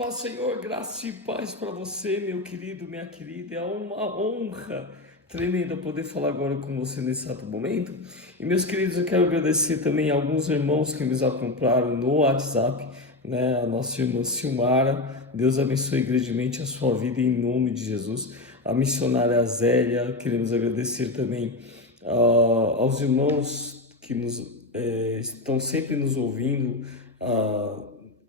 Paz, Senhor, graça e paz para você, meu querido, minha querida. É uma honra tremenda poder falar agora com você nesse exato momento. E, meus queridos, eu quero agradecer também a alguns irmãos que nos acompanharam no WhatsApp, né? A nossa irmã Silmara. Deus abençoe grandemente a sua vida em nome de Jesus. A missionária Zélia, queremos agradecer também aos irmãos que estão sempre nos ouvindo.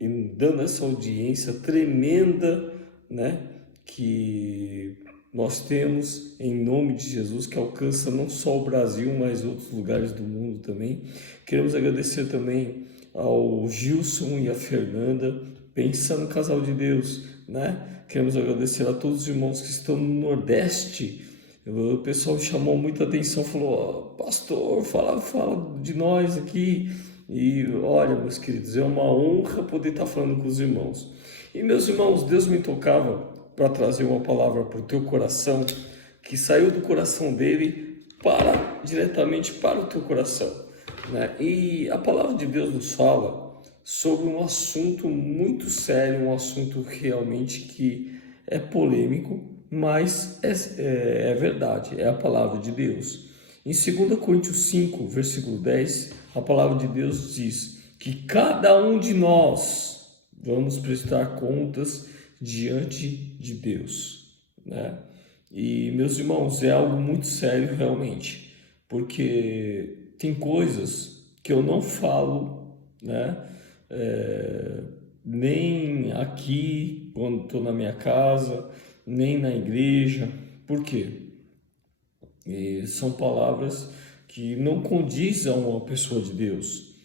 E dando essa audiência tremenda, né, que nós temos em nome de Jesus, que alcança não só o Brasil, mas outros lugares do mundo também. Queremos agradecer também ao Gilson e a Fernanda, pensa no casal de Deus, né? Queremos agradecer a todos os irmãos que estão no Nordeste. O pessoal chamou muita atenção, falou: "Ó, pastor, fala de nós aqui." E olha, meus queridos, é uma honra poder estar falando com os irmãos. E meus irmãos, Deus me tocava para trazer uma palavra para o teu coração, que saiu do coração dele diretamente para o teu coração, né? E a palavra de Deus nos fala sobre um assunto muito sério, um assunto realmente que é polêmico, mas é verdade, é a palavra de Deus. Em 2 Coríntios 5, versículo 10, a palavra de Deus diz que cada um de nós vamos prestar contas diante de Deus, né? E, meus irmãos, é algo muito sério realmente, porque tem coisas que eu não falo, né? Nem aqui, quando estou na minha casa, nem na igreja. Por quê? E são palavras que não condizem a uma pessoa de Deus.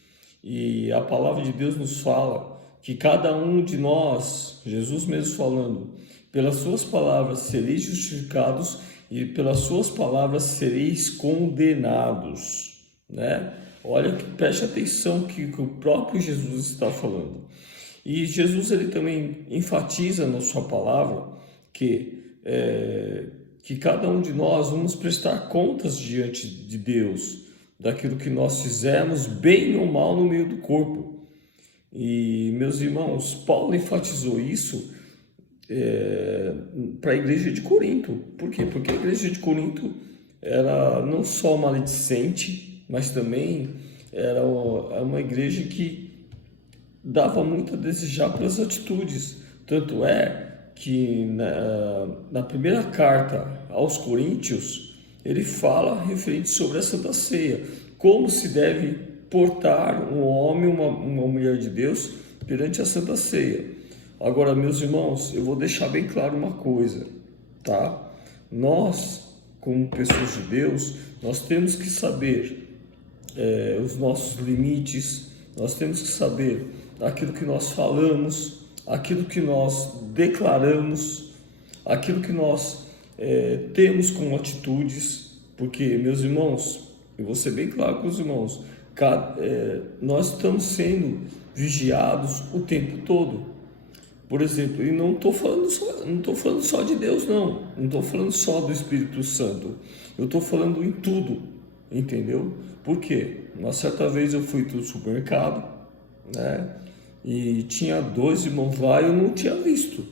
E a palavra de Deus nos fala que cada um de nós, Jesus mesmo falando, pelas suas palavras sereis justificados e pelas suas palavras sereis condenados, né? Olha, que preste atenção que o próprio Jesus está falando. E Jesus ele também enfatiza na sua palavra que cada um de nós vamos prestar contas diante de Deus daquilo que nós fizemos, bem ou mal, no meio do corpo. E, meus irmãos, Paulo enfatizou isso para a igreja de Corinto. Por quê? Porque a igreja de Corinto era não só maledicente, mas também era uma igreja que dava muito a desejar pelas atitudes. Tanto é que na primeira carta aos Coríntios, ele fala referente sobre a Santa Ceia, como se deve portar um homem, uma mulher de Deus perante a Santa Ceia. Agora, meus irmãos, eu vou deixar bem claro uma coisa, tá? Nós, como pessoas de Deus, nós temos que saber os nossos limites, nós temos que saber aquilo que nós falamos, aquilo que nós declaramos, aquilo que nós temos como atitudes, porque, meus irmãos, eu vou ser bem claro com os irmãos, nós estamos sendo vigiados o tempo todo. Por exemplo, e não estou falando só de Deus, não estou falando só do Espírito Santo, eu estou falando em tudo, entendeu? Por quê? Uma certa vez eu fui para o supermercado, né? E tinha dois irmãos lá e eu não tinha visto,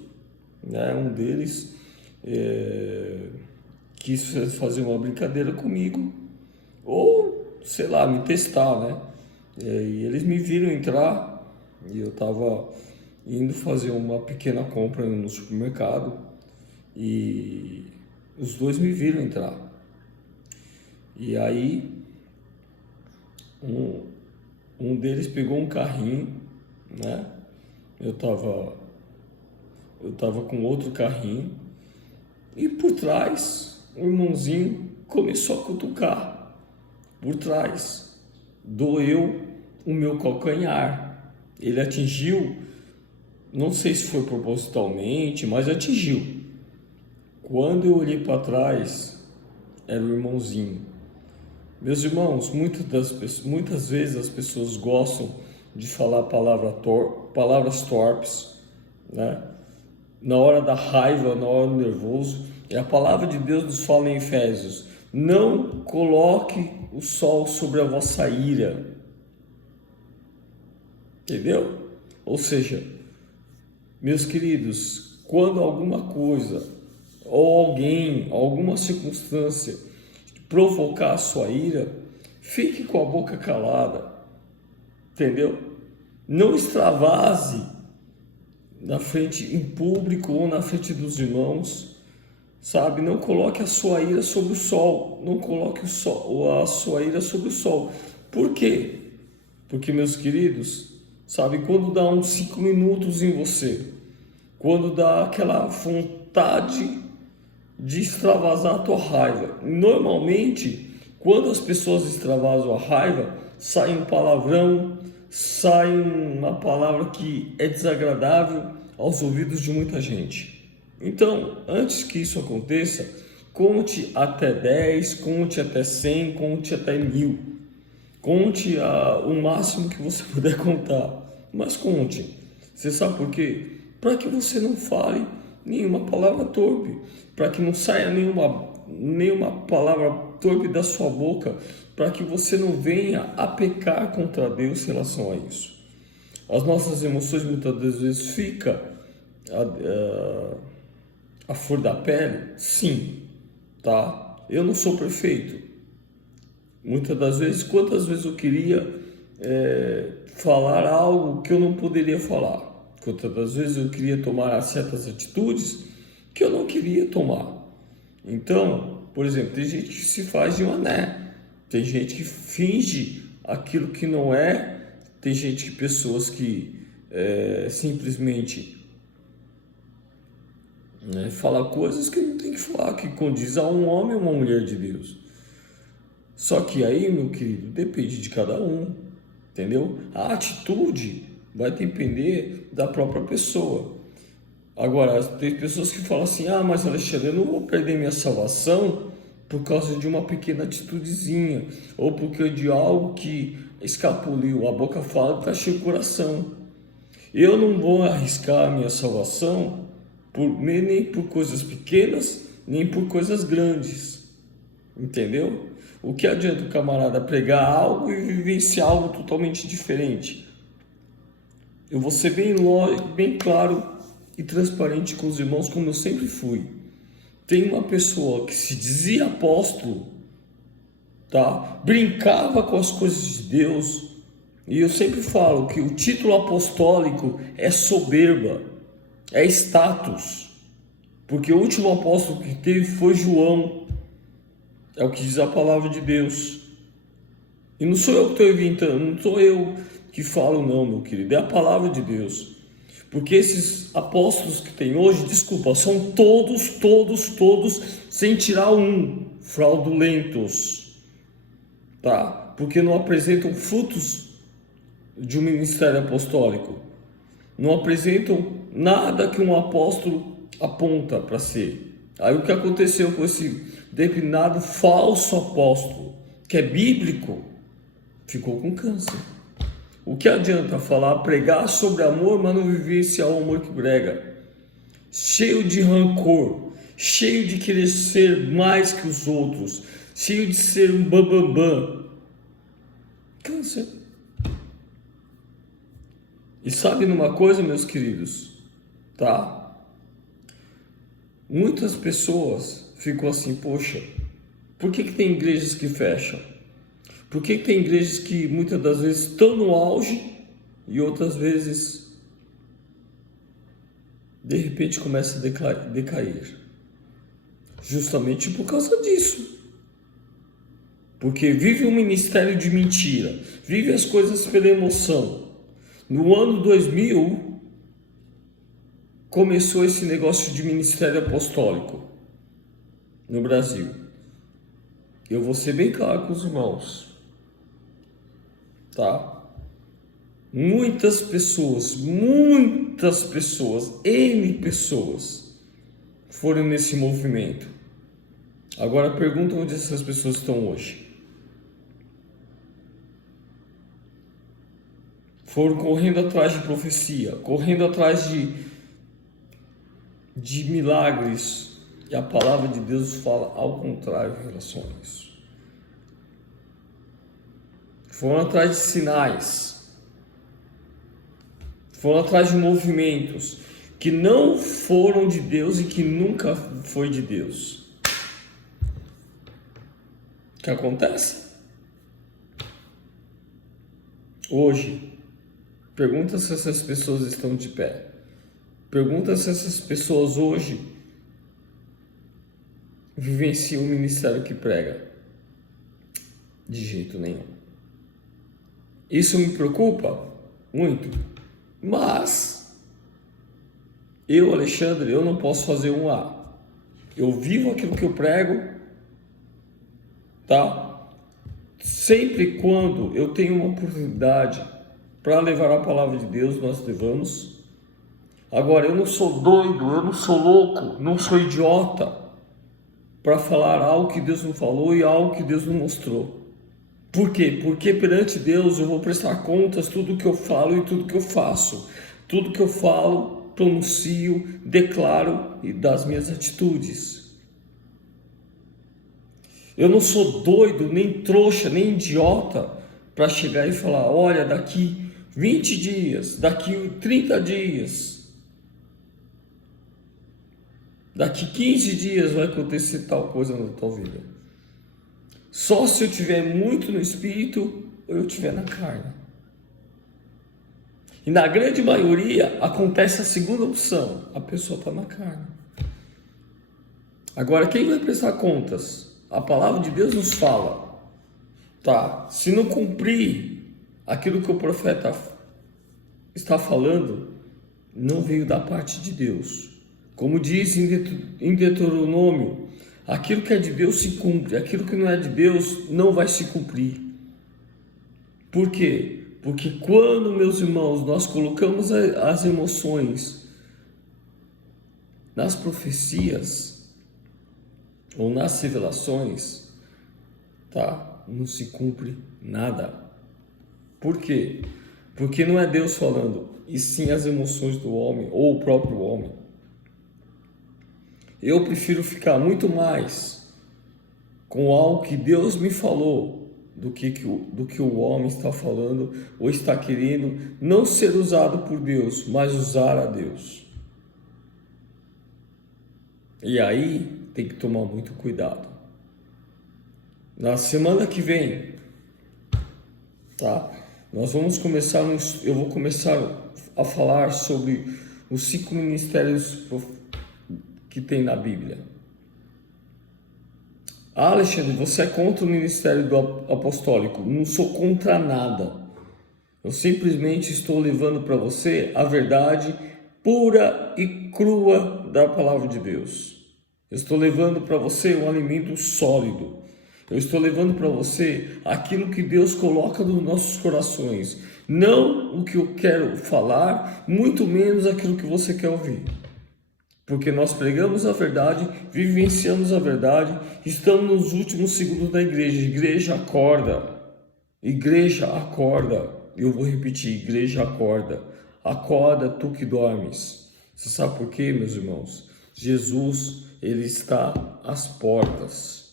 né? Um deles quis fazer uma brincadeira comigo, ou sei lá, me testar, né? E eles me viram entrar e eu estava indo fazer uma pequena compra no supermercado e os dois me viram entrar. E aí um deles pegou um carrinho, né? Eu tava com outro carrinho e por trás o irmãozinho começou a cutucar por trás, doeu o meu calcanhar. Ele atingiu, não sei se foi propositalmente, mas atingiu. Quando eu olhei para trás, era o irmãozinho. Meus irmãos, muitas vezes as pessoas gostam de falar palavras torpes, né? Na hora da raiva, na hora do nervoso. E a palavra de Deus nos fala em Efésios: não coloque o sol sobre a vossa ira. Entendeu? Ou seja, Meus queridos, quando alguma coisa ou alguém, alguma circunstância provocar a sua ira, fique com a boca calada, entendeu? Não extravase na frente, em público ou na frente dos irmãos, sabe? Não coloque a sua ira sobre o sol, não coloque a sua ira sobre o sol. Por quê? Porque, meus queridos, sabe, quando dá uns 5 minutos em você, quando dá aquela vontade de extravasar a tua raiva, normalmente, quando as pessoas extravasam a raiva, sai um palavrão, sai uma palavra que é desagradável aos ouvidos de muita gente. Então, antes que isso aconteça, conte até 10, conte até 100, conte até 1000. Conte o máximo que você puder contar, mas conte. Você sabe por quê? Para que você não fale nenhuma palavra torpe, para que não saia nenhuma palavra torpe da sua boca, para que você não venha a pecar contra Deus em relação a isso. As nossas emoções muitas das vezes ficam a flor da pele, sim, tá? Eu não sou perfeito. Muitas das vezes, quantas vezes eu queria falar algo que eu não poderia falar. Quantas das vezes eu queria tomar certas atitudes que eu não queria tomar. Então, por exemplo, tem gente que se faz de mané, tem gente que finge aquilo que não é, tem gente que pessoas que simplesmente fala coisas que não tem que falar, que condiz a um homem ou uma mulher de Deus. Só que aí, meu querido, depende de cada um, entendeu? A atitude vai depender da própria pessoa. Agora, tem pessoas que falam assim, mas Alexandre, eu não vou perder minha salvação por causa de uma pequena atitudezinha, ou porque de algo que escapuliu, a boca fala e tá cheio o coração. Eu não vou arriscar a minha salvação nem por coisas pequenas, nem por coisas grandes, entendeu? O que adianta o camarada pregar algo e vivenciar algo totalmente diferente? Eu vou ser bem claro e transparente com os irmãos, como eu sempre fui. Tem uma pessoa que se dizia apóstolo, tá? Brincava com as coisas de Deus, e eu sempre falo que o título apostólico é soberba, é status, porque o último apóstolo que teve foi João. É o que diz a palavra de Deus. E não sou eu que estou inventando, não sou eu que falo não, meu querido. É a palavra de Deus. Porque esses apóstolos que tem hoje, desculpa, são todos, sem tirar um, fraudulentos. Tá? Porque não apresentam frutos de um ministério apostólico. Não apresentam nada que um apóstolo aponta para ser. Aí o que aconteceu com esse determinado falso apóstolo, que é bíblico, ficou com câncer. O que adianta pregar sobre amor, mas não vivenciar o amor que prega? Cheio de rancor, cheio de querer ser mais que os outros, cheio de ser um bambambam. Câncer. E sabe numa coisa, meus queridos, tá? Muitas pessoas ficam assim, poxa, por que tem igrejas que fecham? Por que tem igrejas que muitas das vezes estão no auge e outras vezes de repente começa a decair? Justamente por causa disso. Porque vive um ministério de mentira, vive as coisas pela emoção. No ano 2000 começou esse negócio de ministério apostólico no Brasil. Eu vou ser bem claro com os irmãos, tá? Muitas pessoas, N pessoas foram nesse movimento. Agora pergunta onde essas pessoas estão hoje. Foram correndo atrás de profecia, correndo atrás de milagres, e a palavra de Deus fala ao contrário em relação a isso. Foram atrás de sinais, foram atrás de movimentos, que não foram de Deus e que nunca foi de Deus. O que acontece? Hoje, pergunta se essas pessoas estão de pé. Pergunta se essas pessoas hoje vivenciam o ministério que prega. De jeito nenhum. Isso me preocupa muito. Mas eu, Alexandre, eu não posso fazer um A. Eu vivo aquilo que eu prego, tá? Sempre quando eu tenho uma oportunidade para levar a palavra de Deus, nós levamos. Agora, eu não sou doido, eu não sou louco, não sou idiota para falar algo que Deus não falou e algo que Deus não mostrou. Por quê? Porque perante Deus eu vou prestar contas tudo que eu falo e tudo que eu faço. Tudo que eu falo, pronuncio, declaro e das minhas atitudes. Eu não sou doido, nem trouxa, nem idiota para chegar e falar, olha, daqui 20 dias, daqui 30 dias, daqui 15 dias vai acontecer tal coisa na tua vida. Só se eu tiver muito no espírito ou eu tiver na carne. E na grande maioria acontece a segunda opção, a pessoa está na carne. Agora, quem vai prestar contas? A palavra de Deus nos fala, tá? Se não cumprir aquilo que o profeta está falando, não veio da parte de Deus. Como diz em Deuteronômio, aquilo que é de Deus se cumpre, aquilo que não é de Deus não vai se cumprir. Por quê? Porque quando, meus irmãos, nós colocamos as emoções nas profecias ou nas revelações, tá? Não se cumpre nada. Por quê? Porque não é Deus falando, e sim as emoções do homem ou o próprio homem. Eu prefiro ficar muito mais com algo que Deus me falou do que o homem está falando ou está querendo não ser usado por Deus, mas usar a Deus. E aí tem que tomar muito cuidado. Na semana que vem, tá? Eu vou começar a falar sobre os 5 ministérios que tem na Bíblia. Ah, Alexandre, você é contra o ministério do apostólico? Não sou contra nada. Eu simplesmente estou levando para você a verdade pura e crua da palavra de Deus. Eu estou levando para você um alimento sólido. Eu estou levando para você aquilo que Deus coloca nos nossos corações. Não o que eu quero falar, muito menos aquilo que você quer ouvir. Porque nós pregamos a verdade, vivenciamos a verdade, estamos nos últimos segundos da igreja. Igreja acorda, igreja acorda. Eu vou repetir, igreja acorda. Acorda tu que dormes. Você sabe por quê, meus irmãos? Jesus, ele está às portas.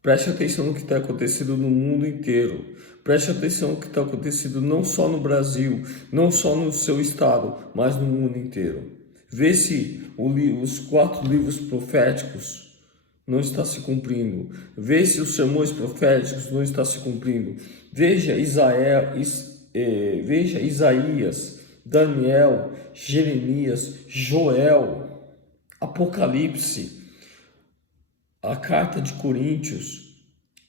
Preste atenção no que está acontecendo no mundo inteiro. Preste atenção no que está acontecendo não só no Brasil, não só no seu estado, mas no mundo inteiro. Vê se os 4 livros proféticos não estão se cumprindo. Vê se os sermões proféticos não estão se cumprindo. Veja Isaías, Daniel, Jeremias, Joel, Apocalipse, a carta de Coríntios,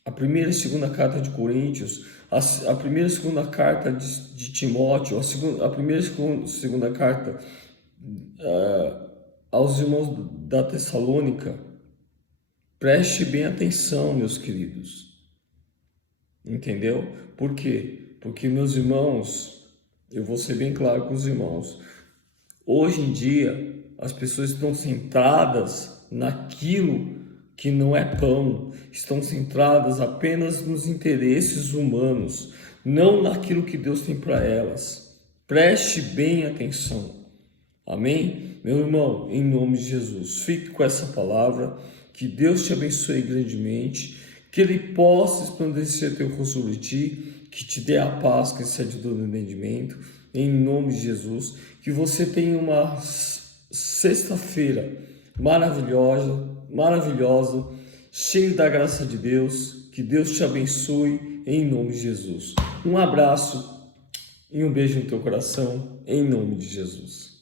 a primeira e segunda carta de Coríntios, a primeira e segunda carta de Timóteo, a primeira e segunda carta aos irmãos da Tessalônica. Preste bem atenção, meus queridos. Entendeu? Por quê? Porque, meus irmãos, eu vou ser bem claro com os irmãos. Hoje em dia, as pessoas estão centradas naquilo que não é pão, estão centradas apenas nos interesses humanos, não naquilo que Deus tem para elas. Preste bem atenção. Amém? Meu irmão, em nome de Jesus, fique com essa palavra, que Deus te abençoe grandemente, que Ele possa resplandecer teu rosto sobre ti, que te dê a paz, que excede todo o entendimento, em nome de Jesus. Que você tenha uma sexta-feira maravilhosa, cheio da graça de Deus. Que Deus te abençoe em nome de Jesus. Um abraço e um beijo no teu coração em nome de Jesus.